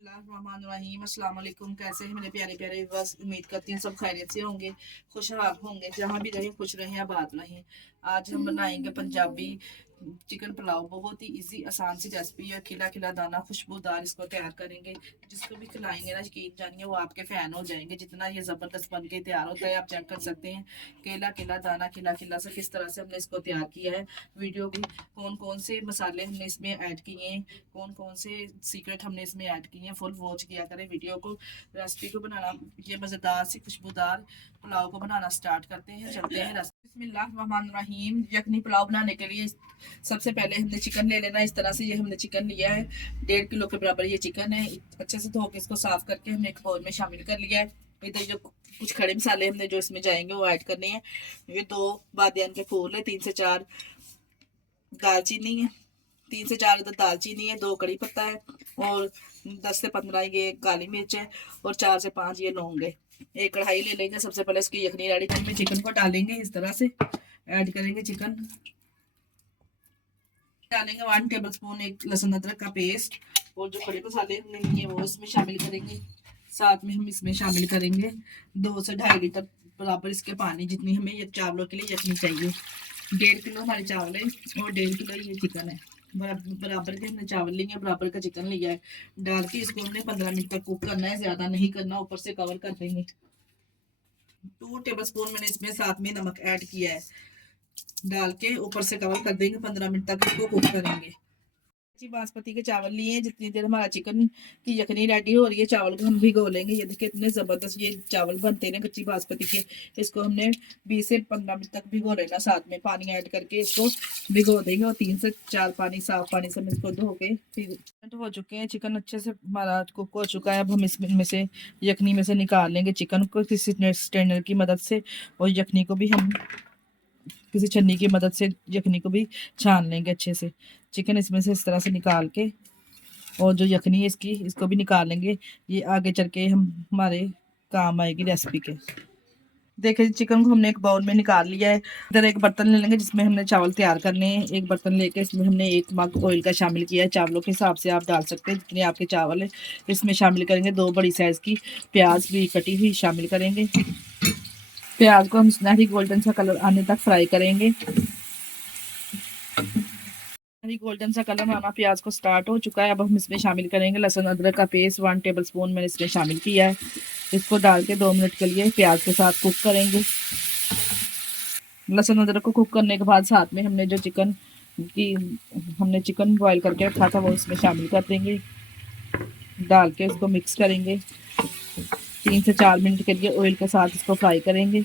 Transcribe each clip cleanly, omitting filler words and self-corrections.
रहीम अस्सलाम वालेकुम। कैसे हैं मेरे प्यारे प्यारे व्यूअर्स? उम्मीद करती हूँ सब खैरियत से होंगे, खुशहाल होंगे, जहाँ भी रहें खुश रहें आबाद रहें। आज हम बनाएंगे पंजाबी चिकन पुलाव। बहुत ही इजी आसान सी रेसिपी है। खिला खिला दाना खुशबूदार इसको तैयार करेंगे। जिसको भी खिलाएंगे ना, यकीन जानिए वो आपके फैन हो जाएंगे। जितना ये जबरदस्त बन के तैयार होता है आप चेक कर सकते हैं। केला केला दाना खिला खिला से किस तरह से हमने इसको तैयार किया है। वीडियो भी कौन कौन से मसाले हमने इसमें ऐड किए हैं, कौन कौन से सीक्रेट हमने इसमें ऐड किए हैं, फुल वॉच किया करें वीडियो को। रेसिपी को बनाना, ये मज़ेदार सी खुशबूदार पुलाव को बनाना स्टार्ट करते हैं, चलते हैं। बिस्मिल्लाहिर्रहमानिर्रहीम। यखनी पुलाव बनाने के लिए सबसे पहले हमने चिकन ले लेना। इस तरह से ये हमने चिकन लिया है, 1.5 किलो के बराबर ये चिकन है। अच्छे से धो के इसको साफ करके हमने एक बाउल में शामिल कर लिया है। इधर जो कुछ खड़े मसाले हमने जो इसमें जाएंगे वो ऐड करने हैं। ये 2 बादियान के फूल है, 3 से 4 दालचीनी है, 3 से 4 इधर दालचीनी है, 2 कड़ी पत्ता है और 10 से 15 ये काली मिर्च है और 4 से 5 ये लौंग है। एक कढ़ाई ले लेंगे। सबसे पहले इसकी यखनी रेडी करेंगे। चिकन को डालेंगे, इस तरह से ऐड करेंगे चिकन। डालेंगे 1 टेबल स्पून एक लहसुन अदरक का पेस्ट और जो खड़े मसाले हमने लिए वो इसमें शामिल करेंगे। साथ में हम इसमें शामिल करेंगे 2 से 2.5 लीटर बराबर इसके पानी, जितनी हमें ये चावलों के लिए यखनी चाहिए। 1.5 किलो हमारे चावल है और 1.5 किलो ये चिकन है। बराबर के हमने चावल लिए हैं, बराबर का चिकन लिया है। डाल के इसको हमने 15 मिनट तक कुक करना है, ज्यादा नहीं करना। ऊपर से कवर कर देंगे। 2 टेबल स्पून मैंने इसमें साथ में नमक ऐड किया है। डाल के ऊपर से कवर कर देंगे, 15 मिनट तक इसको कुक करेंगे। बासमती के चावल लिए हैं। जितनी देर हमारा चिकन की यखनी रेडी हो रही है, चावल को हम भिगो लेंगे। ये देखिए इतने जबरदस्त ये चावल बनते हैं कच्ची बासमती के। इसको हमने 20 से 15 मिनट तक भिगो लेना। साथ में पानी ऐड करके इसको भिगो देंगे और 3 से 4 पानी साफ पानी से हम इसको धो के फिर हो चुके हैं। चिकन अच्छे से हमारा कुक हो चुका है। अब हम इसमें से यखनी में से निकाल लेंगे चिकन को किसी स्ट्रेनर की मदद से, और यखनी को भी हम किसी छन्नी की मदद से यखनी को भी छान लेंगे अच्छे से। चिकन इसमें से इस तरह से निकाल के, और जो यखनी है इसकी, इसको भी निकाल लेंगे। ये आगे चल के हम हमारे काम आएगी रेसिपी के। देखिए चिकन को हमने एक बाउल में निकाल लिया है। इधर एक बर्तन ले लेंगे जिसमें हमने चावल तैयार करने हैं। एक बर्तन लेके इसमें हमने 1 मग ऑयल का शामिल किया है। चावलों के हिसाब से आप डाल सकते हैं जितने आपके चावल है। इसमें शामिल करेंगे 2 बड़ी साइज की प्याज भी कटी हुई शामिल करेंगे। प्याज को हम सुनहरी गोल्डन सा कलर आने तक फ्राई करेंगे। गोल्डन सा कलर आना प्याज को स्टार्ट हो चुका है। अब हम इसमें शामिल करेंगे लहसुन अदरक का पेस्ट। 1 टेबल स्पून मैंने इसमें शामिल किया है। इसको डाल के 2 मिनट के लिए प्याज के साथ कुक करेंगे। लहसुन अदरक को कुक करने के बाद साथ में हमने जो चिकन बॉईल करके रखा था वो इसमें शामिल कर देंगे। डाल के इसको मिक्स करेंगे। 3 से 4 मिनट के लिए ऑयल के साथ इसको फ्राई करेंगे।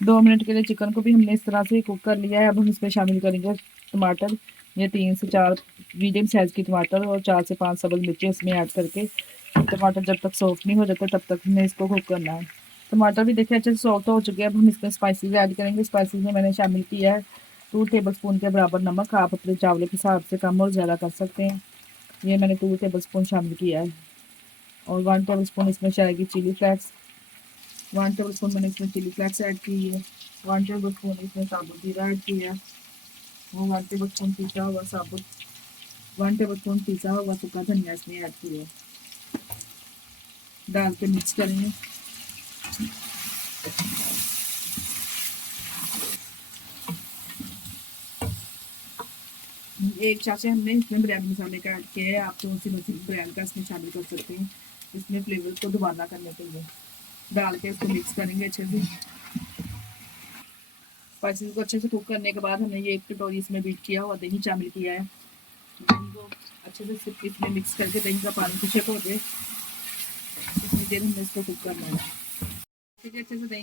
2 मिनट के लिए चिकन को भी हमने इस तरह से कुक कर लिया है। अब हम इसमें शामिल करेंगे टमाटर। ये 3 से 4 मीडियम साइज़ की टमाटर और 4 से 5 सब्ज़ मिर्ची इसमें ऐड करके, टमाटर जब तक सॉफ्ट नहीं हो जाता तब तक हमें इसको कुक करना है। टमाटर भी देखिए अच्छे से सॉफ्ट हो चुके हैं। अब हम इसमें स्पाइसेस ऐड करेंगे। स्पाइसेस में मैंने शामिल किया है 2 टेबल स्पून के बराबर नमक। आप अपने चावलों के हिसाब से कम और ज़्यादा कर सकते हैं। ये मैंने 2 टेबल स्पून शामिल किया है। और 1 टेबल स्पून इसमें जाएगी चिली फ्लेक्स। 1 टेबल स्पून मैंने इसमें चिली फ्लेक्स ऐड की है। 1 टेबल स्पून इसमें साबुत जीरा ऐड किया है और 1 टेबल स्पून पिसा हुआ साबुत 1 टेबल स्पून पिसा हुआ सूखा धनिया इसमें ऐड किया है। डाल के मिक्स करेंगे। एक चाचे हमने इसमें बिरयानी मसाले का ऐड किया है। आप कौन सी ब्रांड का इसमें शामिल कर सकते हैं इसमें फ्लेवर को दोबारा करने के लिए। डाल के इसको मिक्स करेंगे अच्छे से। स्पाइसेस को अच्छे से कुक करने के बाद हमने ये 1 कटोरी इसमें बीट किया हुआ दही शामिल किया है। दही को अच्छे से इसमें मिक्स करके दही का पानी पीछे हो जाए इतनी देर हमने इसको कुक करना है। ठीक है, अच्छे से दही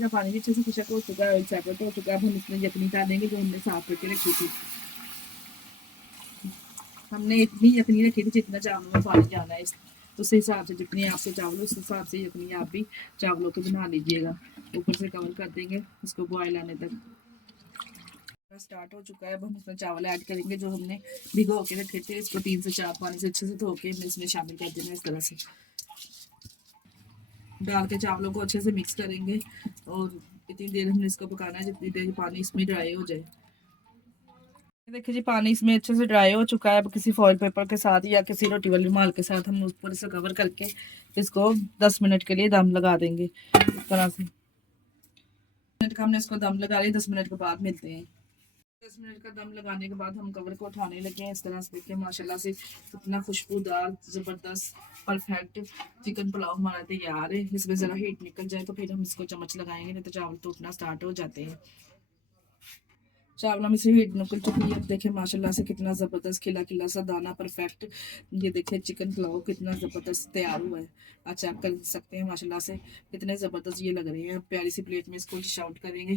का पानी भी अच्छे से खुशक हो चुका है, सेपरेट हो चुका है। अब हम इसमें यखनी डालेंगे जो हमने साफ करके रखी थी। हमने इतनी यखनी रखी थी जितना चावलों में पानी जाना है, उस हिसाब से जितनी आपसे चावल उस हिसाब से यखनी आप भी चावलों को बना लीजिएगा। ऊपर से कवर कर देंगे इसको बॉयल आने तक। स्टार्ट हो चुका है। अब हम इसमें चावल ऐड करेंगे जो हमने भिगो के रखे थे। इसको 3 से 4 पानी से अच्छे से धो के हमने इसमें शामिल कर देना। इस तरह से डाल के चावलों को अच्छे से मिक्स करेंगे और इतनी देर हमने इसको पकाना है जितनी देर पानी इसमें ड्राई हो जाए। देखिए जी, पानी इसमें अच्छे से ड्राई हो चुका है। अब किसी फॉइल पेपर के साथ या किसी रोटी वाली रुमाल के साथ हम ऊपर से कवर करके इसको 10 मिनट के लिए दम लगा देंगे इस तरह से। मिनट का हमने इसको दम लगा लिया, 10 मिनट के बाद मिलते हैं। 10 मिनट का दम लगाने के बाद हम कवर को उठाने लगे हैं। इस तरह से देखिए माशाल्लाह से कितना खुशबूदार ज़बरदस्त परफेक्ट चिकन पुलाव हमारा तैयार है। इसमें ज़रा हीट निकल जाए तो फिर हम इसको चम्मच लगाएंगे, नहीं तो चावल टूटना स्टार्ट हो जाते हैं। चावलों में से हीट निकल चुकी है। अब देखिए माशाल्लाह से कितना ज़बरदस्त खिला खिला सा दाना परफेक्ट। ये देखिए चिकन पुलाव कितना ज़बरदस्त तैयार हुआ है। आप चेक कर सकते हैं माशाल्लाह से कितने ज़बरदस्त ये लग रहे हैं। प्यारी सी प्लेट में इसको डिश आउट करेंगे।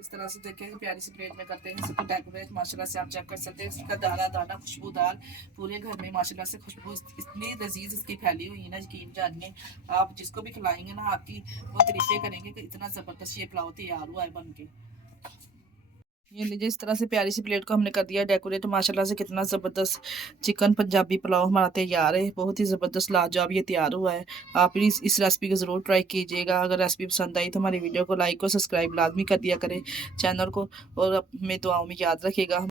इस तरह से देखें प्यारी सी प्लेट में करते हैं इसको डेकोरेट। माशाल्लाह से आप चेक कर सकते हैं इसका दाना दाना खुशबूदार पूरे घर में माशाल्लाह से खुशबू इतनी लजीज इसकी फैली हुई है ना, यकीन जानिए आप जिसको भी खिलाएंगे ना आपकी वो तारीफें करेंगे कि इतना ज़बरदस्त ये पुलाव तैयार हुआ है बन के। ये लीजिए इस तरह से प्यारी सी प्लेट को हमने कर दिया डेकोरेट। माशाल्लाह से कितना ज़बरदस्त चिकन पंजाबी पुलाव हमारा तैयार है। बहुत ही ज़बरदस्त लाजवाब ये तैयार हुआ है। आप प्लीज़ इस रेसिपी को ज़रूर ट्राई कीजिएगा। अगर रेसिपी पसंद आई तो हमारी वीडियो को लाइक और सब्सक्राइब लाजमी कर दिया करें चैनल को, और हमें दुआओं में याद रखिएगा।